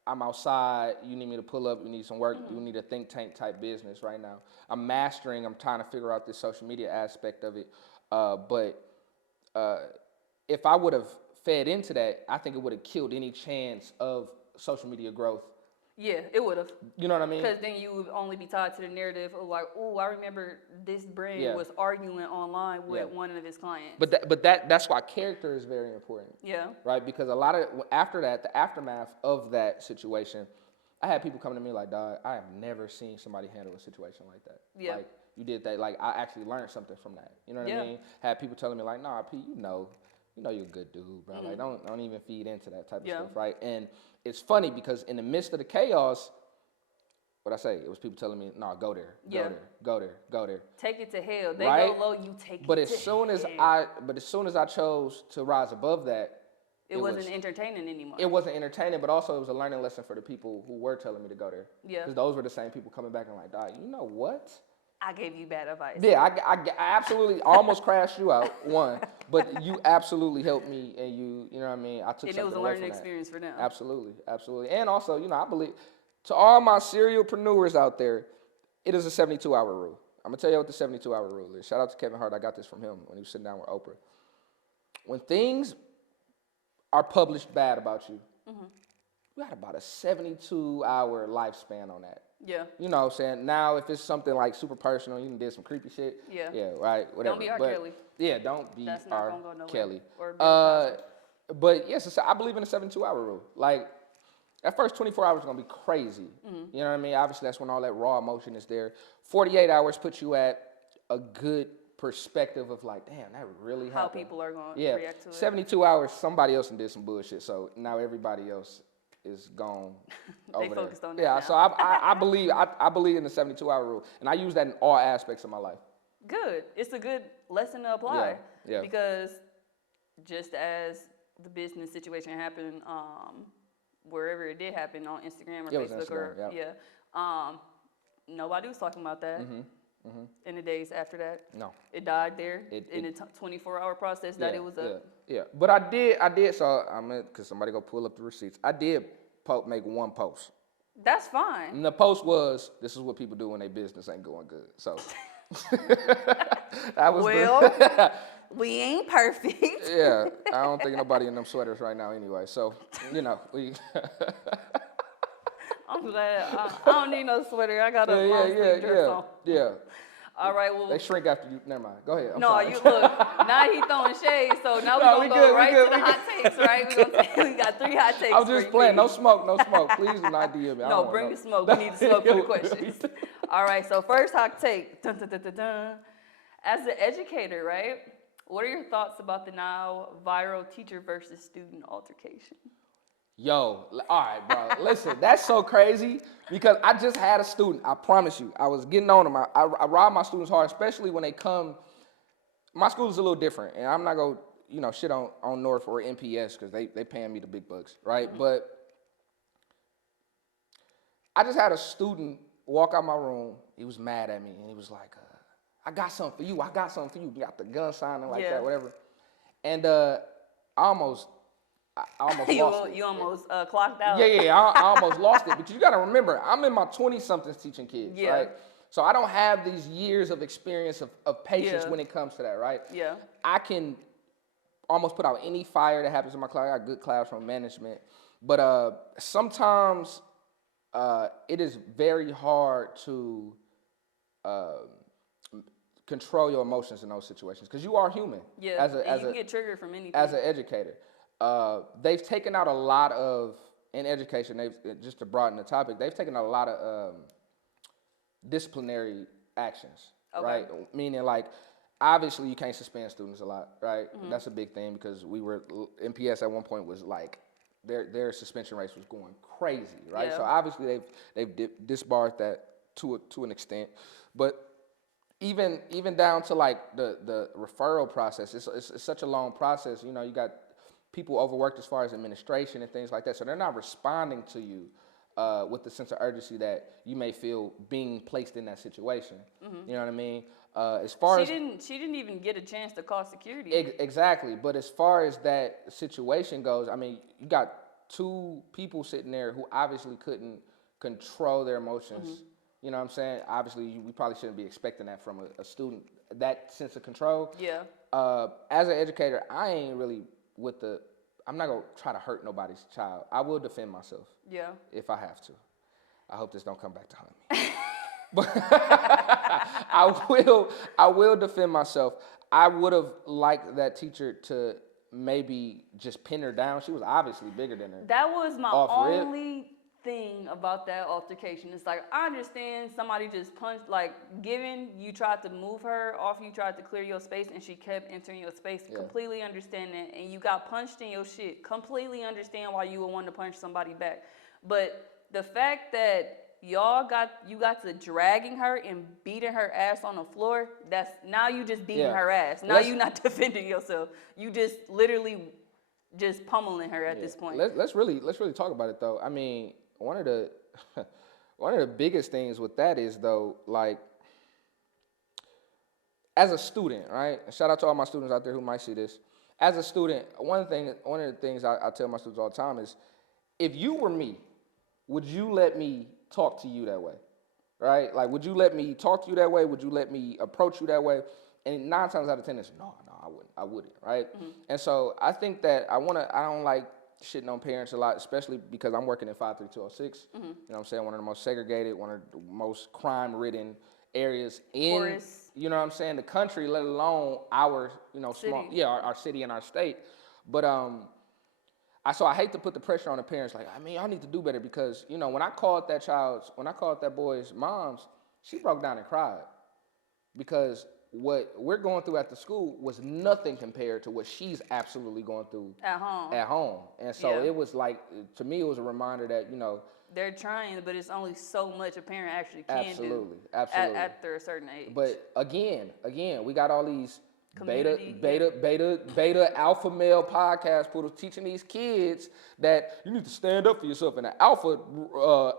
I'm outside, you need me to pull up, you need some work, you need a think tank type business right now. I'm trying to figure out this social media aspect of it. But if I would have fed into that, I think it would have killed any chance of social media growth. Yeah, it would have. You know what I mean? Because then you would only be tied to the narrative of like, oh, I remember this brand was arguing online with one of his clients. But that's why character is very important. Yeah. Right? Because a lot of, after that, the aftermath of that situation, I had people coming to me like, dog, I have never seen somebody handle a situation like that. Yeah. Like, you did that. Like, I actually learned something from that. You know what I mean? Had people telling me like, nah, P, you know you're a good dude, bro. Like, don't even feed into that type of stuff, right? And it's funny because in the midst of the chaos, what'd I say? It was people telling me, no, go there, go there. Take it to hell. They go low, you take it to hell. But as soon as I chose to rise above that, it wasn't entertaining anymore. It wasn't entertaining, but also it was a learning lesson for the people who were telling me to go there. Yeah. Because those were the same people coming back and like, dog, you know what? I gave you bad advice. Yeah, I absolutely almost crashed you out, one, but you absolutely helped me, and you know what I mean? I took something away from that. And it was a learning experience for them. Absolutely. And also, I believe, to all my serial-preneurs out there, it is a 72-hour rule. I'm going to tell you what the 72-hour rule is. Shout out to Kevin Hart. I got this from him when he was sitting down with Oprah. When things are published bad about you, you got about a 72-hour lifespan on that. Yeah. You know what I'm saying? Now, if it's something like super personal, you did some creepy shit. Yeah. Yeah, right, whatever. Don't be R. Kelly. Yeah, don't be That's not R. gonna go nowhere. Kelly. Or but yes, I believe in the 72-hour rule. Like, that first 24 hours is going to be crazy. You know what I mean? Obviously, that's when all that raw emotion is there. 48 hours puts you at a good perspective of like, damn, that really happened. How people are going to react to it. 72 hours, somebody else did some bullshit, so now everybody else is gone They over focused there. on that Yeah, now. so I believe in the 72-hour rule, and I use that in all aspects of my life. Good. It's a good lesson to apply. Yeah. Because just as the business situation happened, wherever it did happen on Instagram or Facebook nobody was talking about that in the days after that. No. It died there in the 24-hour process that it was up. Yeah. But I did, so because somebody go pull up the receipts. I did make one post. That's fine. And the post was, this is what people do when their business ain't going good. So that was we ain't perfect. Yeah, I don't think nobody in them sweaters right now anyway. So, we... I'm glad. I don't need no sweater. I got a long sleeve dress on. Yeah. All right, well. They shrink after you. Never mind. Go ahead. I'm no, sorry. you look. Now he throwing shade, so now we're going to go right to the hot takes, right? We got 3 hot takes. I'm just playing. No smoke. Please do not DM me. No, bring the smoke. We need the smoke for the questions. All right, so first hot take. Dun, dun, dun, dun, dun. As an educator, right? What are your thoughts about the now viral teacher versus student altercation? Yo, all right, bro. Listen, that's so crazy because I just had a student. I promise you, I was getting on them. I ride my students hard, especially when they come. My school is a little different, and I'm not gonna, shit on North or NPS because they paying me the big bucks, right? But I just had a student walk out my room. He was mad at me, and he was like, "I got something for you. I got something for you." He got the gun signing like that, whatever. And I almost lost it. You almost clocked out. Yeah, I almost lost it. But you got to remember, I'm in my 20-somethings teaching kids, right? So I don't have these years of experience of patience when it comes to that, right? Yeah. I can almost put out any fire that happens in my class. I got good classroom management. But sometimes it is very hard to control your emotions in those situations because you are human. Yeah, you can get triggered from anything. As an educator. They've taken out a lot of, in education, just to broaden the topic, they've taken out a lot of disciplinary actions, right? Meaning like, obviously you can't suspend students a lot, right? That's a big thing because MPS at one point was like, their suspension rates was going crazy, right? So obviously they've disbarred that to an extent, but even down to like the referral process, it's such a long process. You got people overworked as far as administration and things like that, so they're not responding to you with the sense of urgency that you may feel being placed in that situation. You know what I mean? She didn't even get a chance to call security. Exactly, but as far as that situation goes, I mean, you got 2 people sitting there who obviously couldn't control their emotions. You know what I'm saying? Obviously, we probably shouldn't be expecting that from a student, that sense of control. Yeah. As an educator, I ain't really I'm not gonna try to hurt nobody's child. I will defend myself. Yeah. If I have to. I hope this don't come back to haunt me. But I will defend myself. I would have liked that teacher to maybe just pin her down. She was obviously bigger than her. That was my only thing about that altercation. It's like, I understand somebody just punched, like, given you tried to move her off, you tried to clear your space, and she kept entering your space. Completely understand that. And you got punched in your shit. Completely understand why you would want to punch somebody back. But the fact that you got to dragging her and beating her ass on the floor, now you just beating her ass. Now you're not defending yourself. You just literally just pummeling her at this point. Let's really talk about it though. I mean, one of the biggest things with that is though, like, as a student, right? Shout out to all my students out there who might see this. As a student, one of the things I tell my students all the time is, if you were me, would you let me talk to you that way, right? Like, would you let me talk to you that way? Would you let me approach you that way? And 9 times out of 10, it's no, I wouldn't, right? And so I think that I don't like shitting on parents a lot, especially because I'm working in 53206. You know what I'm saying? One of the most segregated, one of the most crime-ridden areas in, you know what I'm saying, the country, let alone our, city. Our city and our state. But so I hate to put the pressure on the parents, like, I mean, y'all need to do better because, when I called that boy's moms, she broke down and cried because what we're going through at the school was nothing compared to what she's absolutely going through at home. And so it was like, to me, it was a reminder that, they're trying, but it's only so much a parent actually can absolutely, do after a certain age. But again, we got all these Community, beta, alpha male podcast poodles teaching these kids that you need to stand up for yourself, and the alpha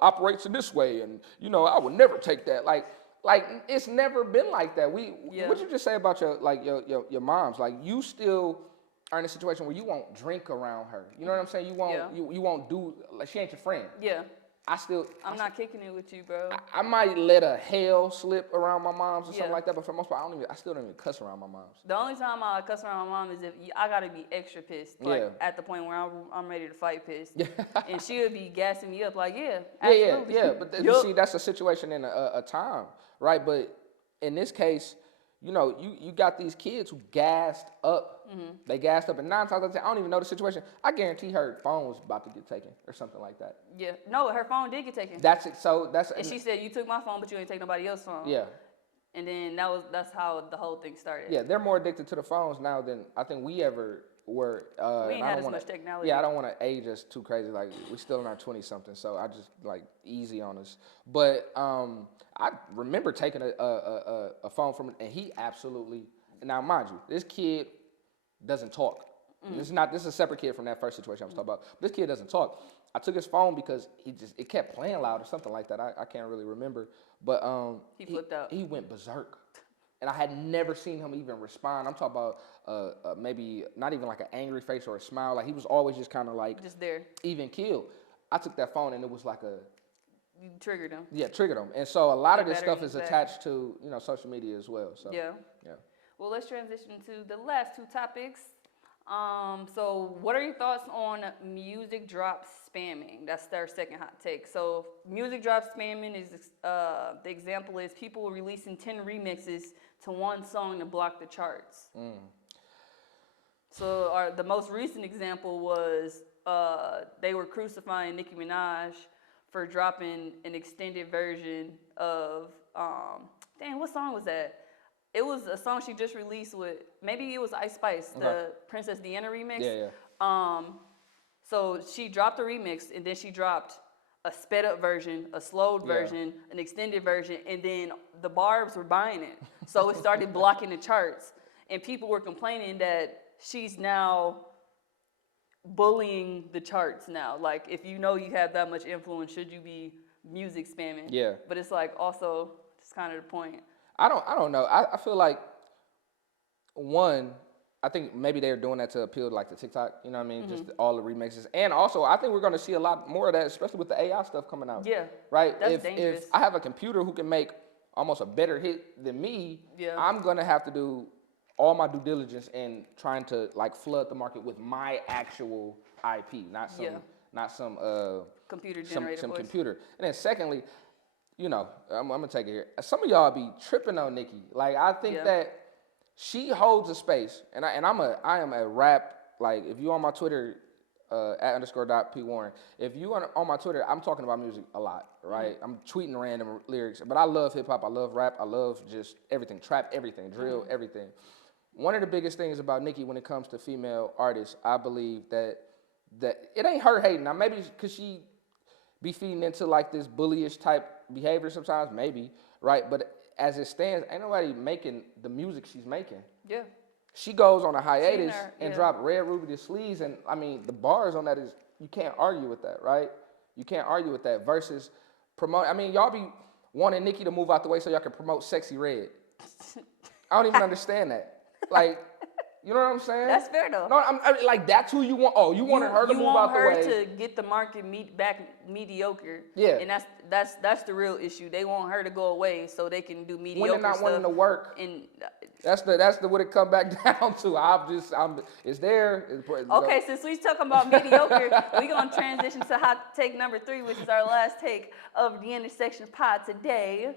operates in this way, and I would never take that. Like it's never been like that. What you just say about your moms? Like, you still are in a situation where you won't drink around her. You know what I'm saying? You won't do, like, she ain't your friend. Yeah. I'm not kicking it with you, bro. I might let a hell slip around my mom's or something like that, but for the most part, I still don't even cuss around my mom's. The only time I cuss around my mom is if I gotta be extra pissed, at the point where I'm ready to fight pissed, and she would be gassing me up like, absolutely. But you see, that's a situation in a time, right? But in this case, you got these kids who gassed up. Mm-hmm. They gassed up, and 9 times out of 10, I don't even know the situation. I guarantee her phone was about to get taken or something like that. Yeah, no, her phone did get taken. That's it. So and she said, "You took my phone, but you ain't take nobody else's phone." Yeah. And then that's how the whole thing started. Yeah, they're more addicted to the phones now than I think we ever were. We ain't had as much technology. Yeah, I don't want to age us too crazy. Like, we still in our 20-something, so I just, like, easy on us. But I remember taking a phone from him, and he absolutely. Now, mind you, this kid doesn't talk. This is a separate kid from that first situation I was talking about. But this kid doesn't talk. I took his phone because it kept playing loud or something like that. I can't really remember. But he flipped out. He went berserk. And I had never seen him even respond. I'm talking about maybe not even like an angry face or a smile. Like, he was always just kind of like just there, even killed. I took that phone, and it was like you triggered him. Yeah, triggered him. And so a lot of this stuff is attached to social media as well. So yeah. Well, let's transition to the last two topics. So what are your thoughts on music drop spamming? That's their second hot take. So music drop spamming is, the example is people releasing 10 remixes to one song to block the charts. So the most recent example was they were crucifying Nicki Minaj for dropping an extended version of, what song was that? It was a song she just released with, maybe it was Ice Spice, the Princess Diana remix. Yeah. So she dropped a remix, and then she dropped a sped up version, a slowed version, an extended version, and then the Barbs were buying it. So it started blocking the charts, and people were complaining that she's now bullying the charts now. Like, if you have that much influence, should you be music spamming? Yeah. But it's like also just kind of the point. I don't know. I feel like, one, I think maybe they're doing that to appeal to, like, the TikTok, you know what I mean? Just all the remixes. And also, I think we're going to see a lot more of that, especially with the AI stuff coming out. Yeah. Right? That's dangerous. If I have a computer who can make almost a better hit than me, I'm going to have to do all my due diligence in trying to, like, flood the market with my actual IP, not some computer generated some voice. computer. And then secondly, I'm gonna take it here. Some of y'all be tripping on Nicki. Like, I think that she holds a space, and I am a rap, like, if you on my Twitter, @_.pwarren. If you on my Twitter, I'm talking about music a lot, right? I'm tweeting random lyrics, but I love hip hop, I love rap, I love just everything, trap, everything, drill, everything. One of the biggest things about Nicki when it comes to female artists, I believe that it ain't her hating. Now, maybe because she be feeding into, like, this bullyish type behavior sometimes, maybe, right? But as it stands, ain't nobody making the music she's making. Yeah. She goes on a hiatus and drop Red Ruby to Sleaze, and I mean, the bars on that is, you can't argue with that, right? You can't argue with that versus promote. I mean, y'all be wanting Nicki to move out the way so y'all can promote Sexy Red. I don't even understand that. Like, you know what I'm saying? That's fair though. No, I mean, like, that's who you want. Oh, you wanted her to move out the way. You want her to get the market back mediocre. Yeah. And that's the real issue. They want her to go away so they can do mediocre when they're not stuff. wanting to work. And that's what it come back down to. It's there. Okay, since we talking about mediocre, we're gonna transition to hot take number 3, which is our last take of the Intersection Pod today.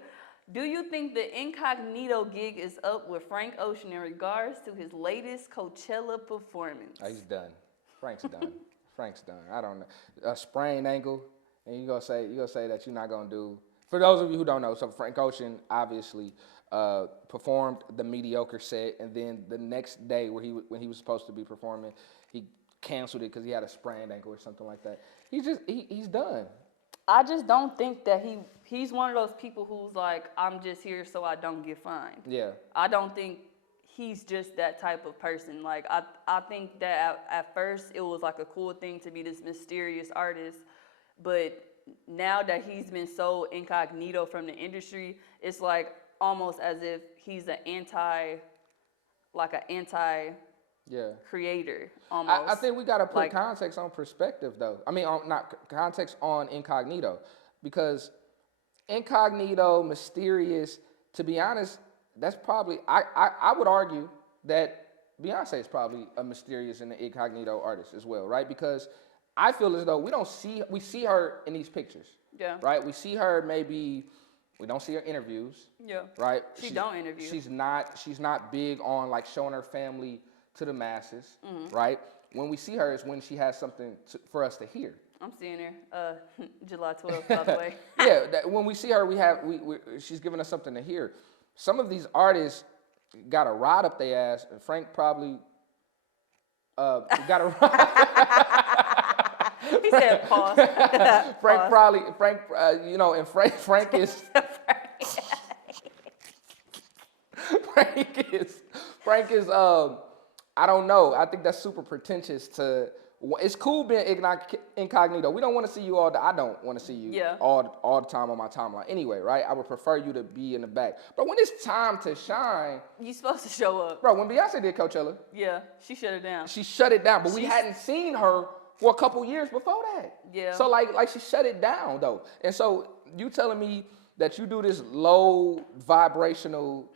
Do you think the Incognito gig is up with Frank Ocean in regards to his latest Coachella performance? Oh, he's done. Frank's done. Frank's done. I don't know. A sprained ankle, and you gonna say that you're not gonna do. For those of you who don't know, so Frank Ocean, obviously, performed the mediocre set, and then the next day when he was supposed to be performing, he canceled it because he had a sprained ankle or something like that. He's done. I just don't think that he's one of those people who's like, I'm just here so I don't get fined. Yeah. I don't think he's just that type of person. Like, I think that at first it was like a cool thing to be this mysterious artist, but now that he's been so incognito from the industry, it's like almost as if he's an anti creator almost. I think we got to put context on perspective, though. I mean, not context on incognito, because incognito, mysterious, to be honest, that's probably, I would argue that Beyonce is probably a mysterious and an incognito artist as well, right? Because I feel as though we see her in these pictures. Yeah. Right? We see her we don't see her interviews. Yeah. Right? She don't interview. She's not big on like showing her family to the masses, right? When we see her is when she has something for us to hear. I'm seeing her July 12th, by the way. Yeah, when we see her, she's giving us something to hear. Some of these artists got a rod up their ass, and Frank probably got a rod. He said pause. Frank probably, and Frank is... Frank is, I don't know. I think that's super pretentious it's cool being incognito. We don't want to see you I don't want to see you all the time on my timeline anyway, right? I would prefer you to be in the back. But when it's time to shine... You're supposed to show up. Bro, when Beyonce did Coachella... Yeah, she shut it down. She shut it down, but we hadn't seen her for a couple years before that. Yeah. So like she shut it down, though. And so you telling me that you do this low vibrational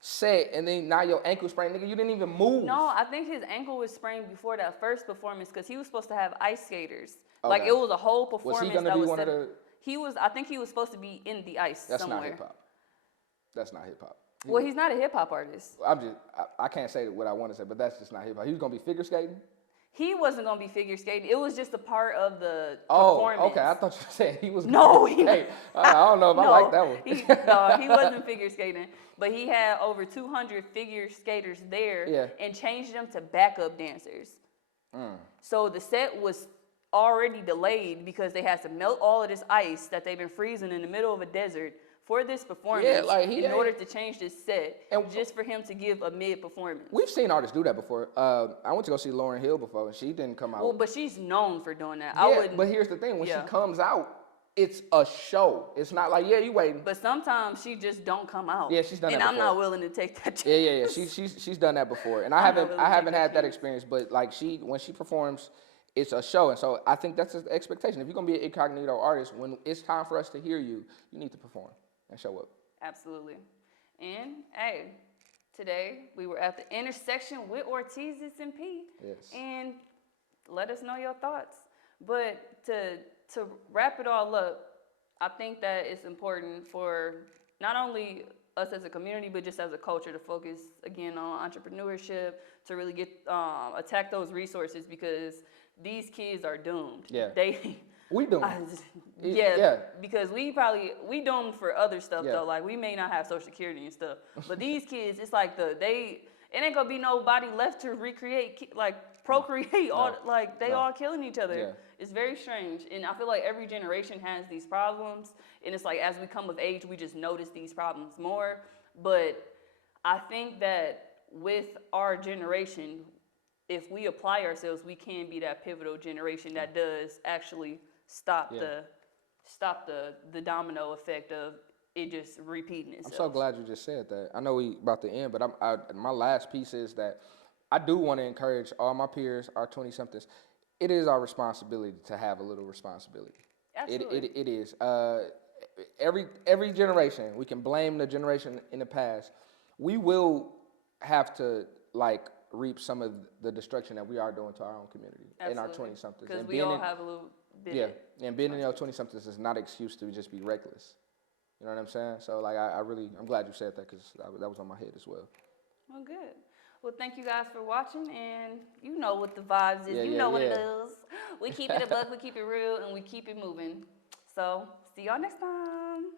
set, and then now your ankle sprained, nigga, you didn't even move. No, I think his ankle was sprained before that first performance because he was supposed to have ice skaters. Okay. Like, it was a whole performance. Was he gonna be one of the... I think he was supposed to be in the ice somewhere. That's not hip-hop. That's not hip-hop. Well, he's not a hip-hop artist. I can't say what I want to say, but that's just not hip-hop. He was gonna be figure skating? He wasn't gonna be figure skating. It was just a part of the performance. Oh, okay. I thought you were saying he was. No, I don't know if I like that one. He wasn't figure skating, but he had over 200 figure skaters there, and changed them to backup dancers. So the set was already delayed because they had to melt all of this ice that they've been freezing in the middle of a desert for this performance in order to change this set, and just for him to give a mid-performance. We've seen artists do that before. I went to go see Lauryn Hill before, and she didn't come out. Well, but she's known for doing that. But here's the thing. When she comes out, it's a show. It's not like, you waiting. But sometimes she just don't come out. Yeah, she's done that before. And I'm not willing to take that chance. Yeah. She's done that before. And I haven't had that experience, but like when she performs, it's a show. And so I think that's the expectation. If you're going to be an incognito artist, when it's time for us to hear you, you need to perform and show up. Absolutely. And hey, today we were at the intersection with Ortiz's and P. Yes. And let us know your thoughts. But to wrap it all up, I think that it's important for not only us as a community, but just as a culture to focus again on entrepreneurship, to really get attack those resources, because these kids are doomed. Yeah. We doomed. Because we doomed for other stuff though. Like, we may not have Social Security and stuff, but these kids, it's like it ain't gonna be nobody left to procreate. All killing each other. Yeah. It's very strange, and I feel like every generation has these problems, and it's like as we come of age, we just notice these problems more. But I think that with our generation, if we apply ourselves, we can be that pivotal generation that does actually stop the domino effect of it just repeating itself. I'm so glad you just said that. I know we about to end, but my last piece is that I do want to encourage all my peers, our 20-somethings. It is our responsibility to have a little responsibility. Absolutely. It is. Every generation, we can blame the generation in the past. We will have to reap some of the destruction that we are doing to our own community. Absolutely. In our 20-somethings. Because we all have a little bit. Yeah, and being in your 20-somethings is not an excuse to just be reckless. You know what I'm saying? So I'm glad you said that, because that was on my head as well. Well, good. Well, thank you guys for watching, and you know what the vibes is. You know what it is. We keep it a buck, we keep it real, and we keep it moving. So, see y'all next time.